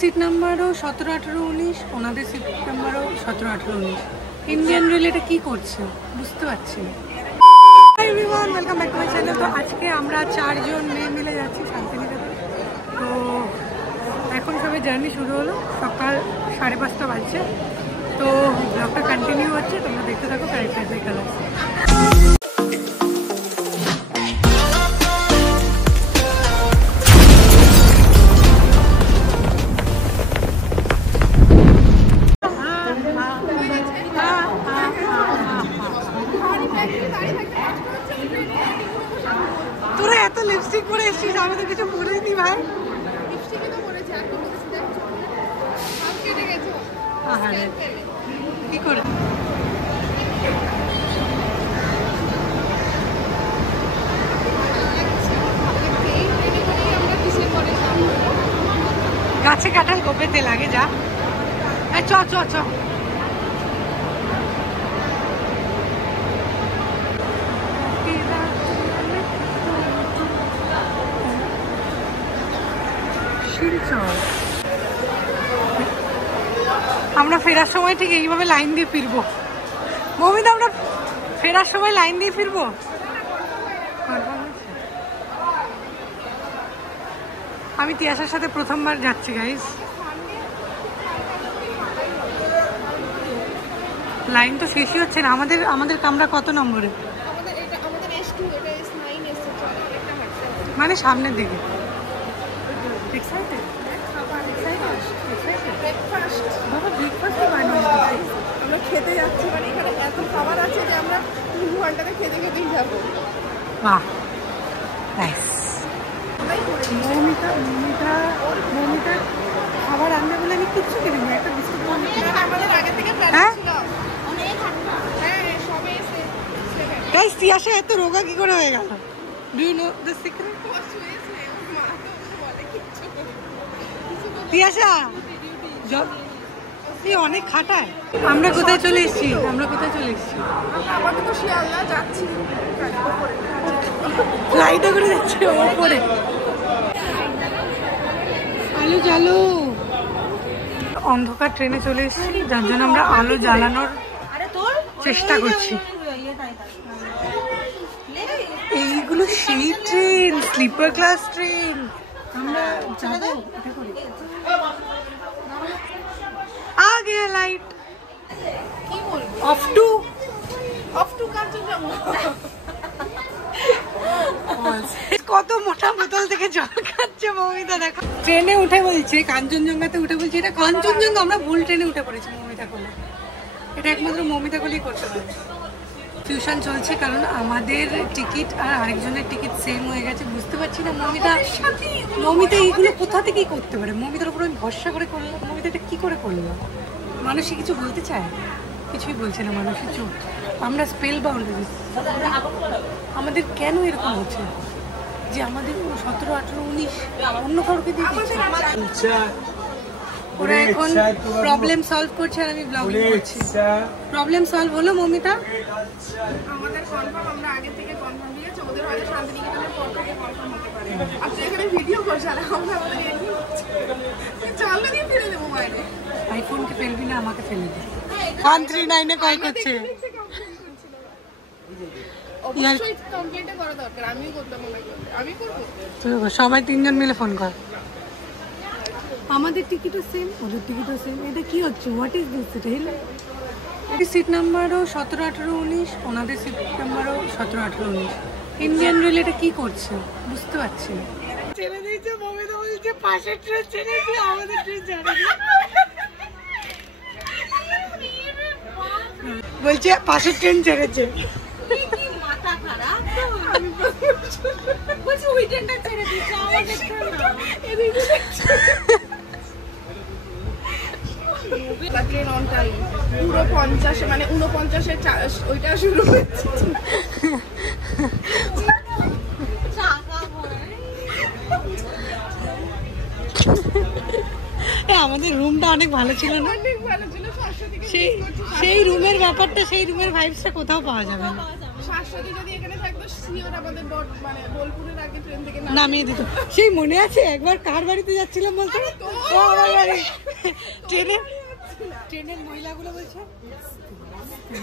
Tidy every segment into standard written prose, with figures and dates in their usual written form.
Seat নাম্বারও 17, 18, 19, ওনাদের seat নাম্বারও 17, 18, 19। ইন্ডিয়ান রেল এটা কি করছে বুঝতে পারছি না। Hi everyone, welcome back to my channel. তো আজকে আমরা 4 জন মেয়ে মিলে যাচ্ছি শান্তিনিকেতন। তো এখন সবে জার্নি শুরু হলো, সকাল 5:30 বাজছে। তো ব্লগটা কন্টিনিউ হচ্ছে, তোমরা দেখতে থাকো ক্যারেক্টার বাই কালার। তোরা এত লিপস্টিক পরে এসেছিস, আমি তো কিছু পরিনি ভাই। কি করে গাছে কাঁঠাল গোপেতে লাগে যা। চ চ চ আমরা ফেরার সময় ঠিক এইভাবে লাইন দিয়ে ফিরবো। মমিতা, আমরা ফেরার সময় লাইন দিয়ে ফিরবো। আমি তিয়াসার সাথে প্রথমবার যাচ্ছি গাইস। লাইন তো শেষই হচ্ছে না। আমাদের কামরা কত নম্বরে? মানে সামনের দিকে। আমরা খেতে যাচ্ছি, মানে এখানে এত খাবার আছে যে আমরা 3 ঘন্টাতে খেতে খেতেই যাবো। বাহ, নাইস। মৌমিতা খাবার আনবে বলে আমি কিচ্ছু কিনিনি, একটা বিস্কুট আমাদের আগে থেকে প্ল্যান ছিল। সবে এসে গাইস, তিয়াসা এত রোগা কি করে হয়ে গেল? Do you know the secret? Tiyasa অনেক খাটায়। আমরা কোথায় চলে এসেছি? আপাতত শিয়ালদা যাচ্ছি, ফ্লাইটে করে যাচ্ছে ওপরে। আলো জ্বালো। অন্ধকার ট্রেনে চলে এসেছি, যার জন্য আমরা আলো জ্বালানোর চেষ্টা করছি। এইগুলো সেই ট্রেন, স্লিপার ক্লাস ট্রেন। আমরা যাবো এটা করে। आ गया लाइट। Of two Kanchenjunga. কত মোটা বোতল থেকে জল খাচ্ছে মৌমিতা, দেখো। ট্রেনে উঠে বলছে, কাঞ্চনজঙ্ঘাতে উঠে বলছে এটা কাঞ্চনজঙ্ঘা। আমরা ভুল ট্রেনে উঠে পড়েছি মৌমিতা কোলে। এটা একমাত্র মৌমিতা কোলেই করতে পারে। টিউশন চলছে কারণ আমাদের টিকিট আর আরেকজনের টিকিট সেম হয়ে গেছে। বুঝতে পারছি না মৌমিতা এইগুলো কোথা থেকেই করতে পারে। মৌমিতার উপর আমি ভরসা করে করলাম। মৌমিতা এটা কি করে করলো? মানুষই কিছু বলতে চায়, কিছুই বলছে না মানুষের চোখ। আমরা স্পেল বাউন্ড হয়ে গেছি। আমাদের কেন এরকম হচ্ছে যে আমাদের 17, 18, 19 অন্য কাউকে দিয়ে দিচ্ছে? ওরা এখন প্রবলেম সলভ করছে আর আমি ব্লগিং করছি। প্রবলেম সলভ হলো মৌমিতা? আমাদের কনফার্ম, আমরা আগে থেকে কনফার্ম দিয়েছি। ওদের হয়তো শান্তিনিকেতনের পর থেকে কনফার্ম হতে পারে। আপনি এখানে ভিডিও করছেন, আমরা আমাদের চালটা দিয়ে ফেলে দেবো বাইরে। আইফোনকে ফেলবি না, আমাকে ফেলে দে। 139 এ কল করছে। অবশ্যই কমপ্লেন্টটা করা দরকার। আমিও করতাম, আমি করবো। সবাই 3 জন মিলে ফোন কর। আমাদের টিকিটও সেম, ওদের টিকিটও সেম। এটা কি হচ্ছে? What is this? এটা সিট নাম্বারও 17, 18, 19, ওনাদের সিট নাম্বারও 17, 18, 19। ইন্ডিয়ান রেল এটা কি করছে বুঝতে পারছি না। ছেড়ে দিয়েছে মমিতা, বলছে পাশের ট্রেন ছেড়ে দিয়ে আমাদের ট্রেন ছেড়ে দিয়ে বলছে পাশের ট্রেন ছেড়েছে। মাথা খারাপ তো, আমি বলছি ওই ট্রেনটা ছেড়ে দিচ্ছে আমাদের ট্রেন অন টাইম। পুরো 50, মানে 49 ওইটা শুরু হচ্ছে। আমাদের রুমটা অনেক ভালো ছিল না? সেই রুমের ব্যাপারটা, সেই রুমের ভাইবসটা কোথাও পাওয়া যাবে না। শাশ্বতী যদি এখানে থাকতো শিওর আমাদের মানে বোলপুরের আগে ট্রেন থেকে নামিয়ে দিত। সেই মনে আছে একবার কার বাড়িতে যাচ্ছিলাম বলতে, আমার বাড়ি। ট্রেনের মহিলাগুলো বলছে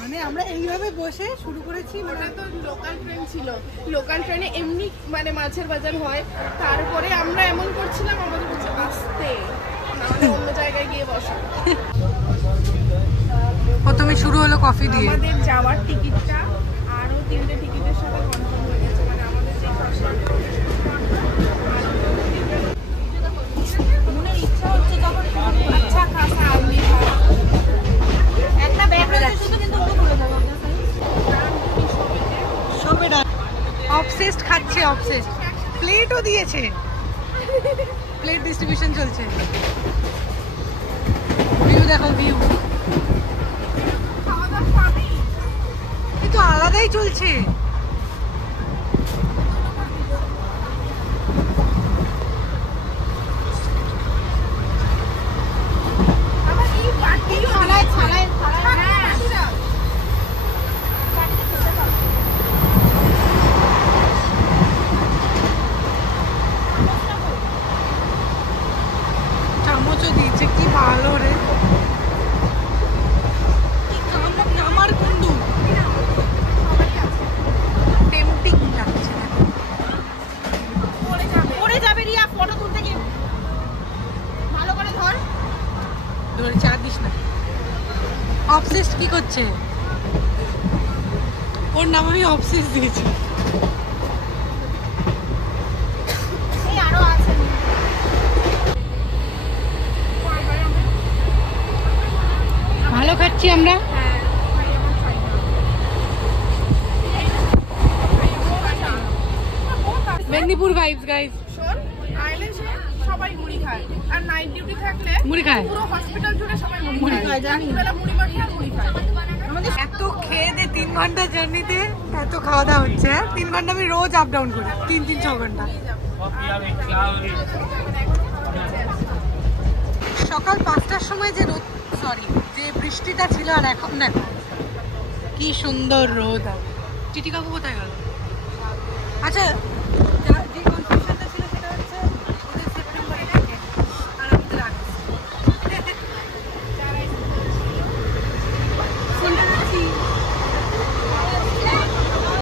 মানে আমরা এইভাবে বসে শুরু করেছি। ওটা তো লোকাল ট্রেন ছিল, লোকাল ট্রেনে এমনি মানে মাছের বাজার হয়, তারপরে আমরা এমন করছিলাম আমাদের বলছে আসতে, নাহলে অন্য জায়গায় গিয়ে বসা। প্রথমে শুরু হলো কফি দিয়ে। আমাদের যাওয়ার টিকিটটা আরো 3টে টিকিটের সাথে কনফার্ম হয়ে গেছে, মানে আমাদের যে মনের ইচ্ছা হচ্ছে তখন আচ্ছা খাসা আলমি একটা ব্যাগ রয়েছে শুধু, কিন্তু ওটা করে দেবো সবেটা অবসেসড খাচ্ছে, অবসেসড। প্লেটও দিয়েছে, প্লেট ডিস্ট্রিবিউশন চলছে। ভিউ দেখো, ভিউ কিন্তু আলাদাই চলছে। চামচও দিয়েছে, কি ভালো রে। আমার কুন্ডু টেম্পটিং লাগছে। পড়ে যাবে রিয়া, ফটো তুলতে গিয়ে ভালো করে ধর, ধরে চা দিস না। অবসেসড কি করছে? ওর নাম আমি অবসেস দিয়েছি। এই আরো আছে। ভালো খাচ্ছি আমরা। Medinipur vibes guys. শোন, আইলেশে সবাই মুড়ি খায়, আর নাইট ডিউটি থাকলে মুড়ি খায়, পুরো হসপিটাল জুড়ে সবাই মুড়ি মুড়ি খায়, খায়। জানি। রাত্রিবেলা মুড়ি মাখি আর মুড়ি খায়। আমাদের এত খেয়ে দে 3 ঘন্টা জার্নিতে এত খাওয়া দাওয়া হচ্ছে। 3 ঘন্টা আমি রোজ আপ ডাউন করি, 3-6 ঘন্টা। সকাল 5টার সময় যে রোদ, সরি যে বৃষ্টিটা ছিল, আর এখন দেখো কি সুন্দর রোদ। টিটি কাকু কোথায় গেল? আচ্ছা, যে কনফিউশনটা ছিল সেটা হচ্ছে ওদের সেপ্টেম্বরে থাকে আর আমাদের আগে।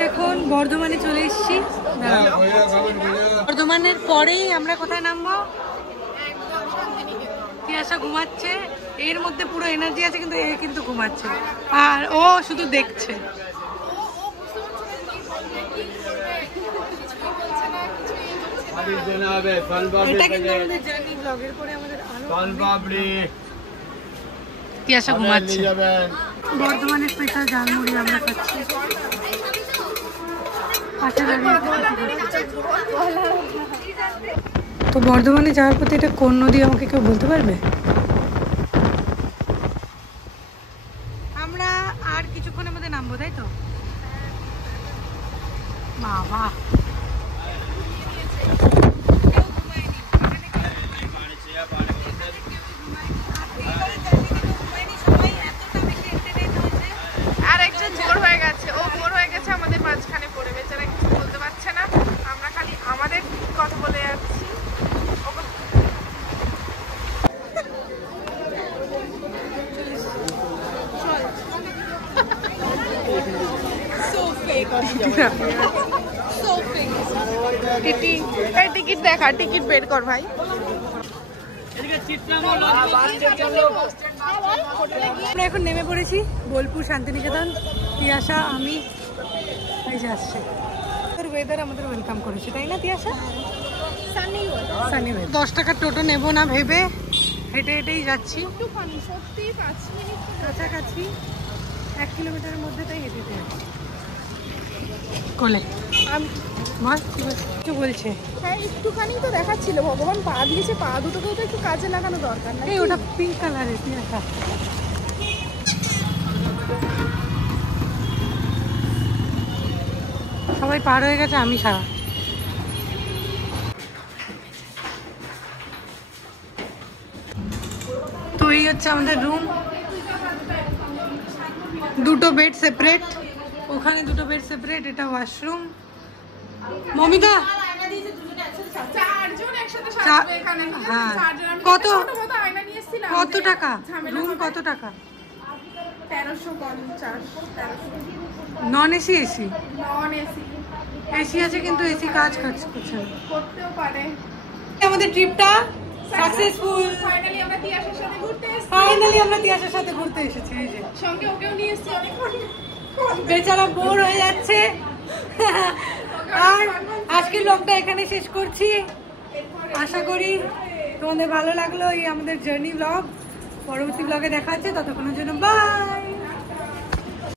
এখন বর্ধমানে চলে এসেছি। বর্ধমানের পরেই আমরা কোথায় নামবো? তিয়াশা ঘুমাচ্ছে, এর মধ্যে পুরো এনার্জি আছে, কিন্তু এ কিন্তু ঘুমাচ্ছে আর ও শুধু দেখছে। এটা কিন্তু আমাদের জার্নি ব্লগের পরে আমাদের তিয়াশা ঘুমাচ্ছে। বর্ধমানের স্পেশাল ঝালমুড়ি আমরা খাচ্ছি। তো বর্ধমানে যাওয়ার পথে এটা কোন নদী আমাকে কেউ বলতে পারবে? আমরা আর কিছুক্ষণের মধ্যে নামবো, তাই তো? বাবা আর একজন ভোর হয়ে গেছে, ও ভোর হয়ে গেছে আমাদের মাঝখানে পড়ে, বেচারা কিছু বলতে পারছে না। আমরা খালি আমাদের কথা বলে যাচ্ছি। টিকিট দেখা, টিকিট বের কর ভাই। আমরা এখন নেমে পড়েছি বোলপুর শান্তিনিকেতন। তিয়াশা, আমি, এই যে আসছে। ওয়েদার আমাদের ওয়েলকাম করেছে, তাই না তিয়াশা? সানি ওয়েদার। 10 টাকার টোটো নেবো না ভেবে হেঁটে হেঁটেই যাচ্ছি। সত্যি 5 মিনিট কাছাকাছি 1 কিলোমিটারের মধ্যে, তাই হেঁটে হেঁটে যাচ্ছি। কোলে কিছু বলছে। হ্যাঁ, একটুখানি তো দেখাচ্ছিল। ভগবান পা দিয়েছে, পা দুটোকেও তো একটু কাজে লাগানো দরকার না? এই ওটা পিঙ্ক কালারের তিয়াশা। সবাই পার হয়ে গেছে, আমি ছাড়া। তো এই হচ্ছে আমাদের রুম। 2টো বেড সেপারেট, ওখানে 2টো বেড সেপারেট, এটা ওয়াশরুম। মমিতা চারজন একসাথে সাজবে এখানে, ঠিক আছে? হ্যাঁ। চারজন আমি কত? ছোট মতো আয়না নিয়ে এসেছিলাম। কত টাকা ঝামেলা রুম? হবে। কত টাকা? 1350 non AC? AC? Non AC AC আছে কিন্তু এসি কাজ করছে না। করতেও পারে। আমাদের ট্রিপটা সাকসেসফুল। ফাইনালি আমরা তিয়াসের সাথে ঘুরতে এসেছি। ফাইনালি আমরা তিয়াসের সাথে ঘুরতে এসেছি। এই যে সঙ্গে ওকেও নিয়ে এসেছি অনেকক্ষণ। বেচারা বোর হয়ে যাচ্ছে। আর আজকের ব্লগটা এখানে শেষ করছি। আশা করি তোমাদের ভালো লাগলো এই আমাদের জার্নি ব্লগ। পরবর্তী ব্লগে দেখা হচ্ছে, ততক্ষণের জন্য বাই।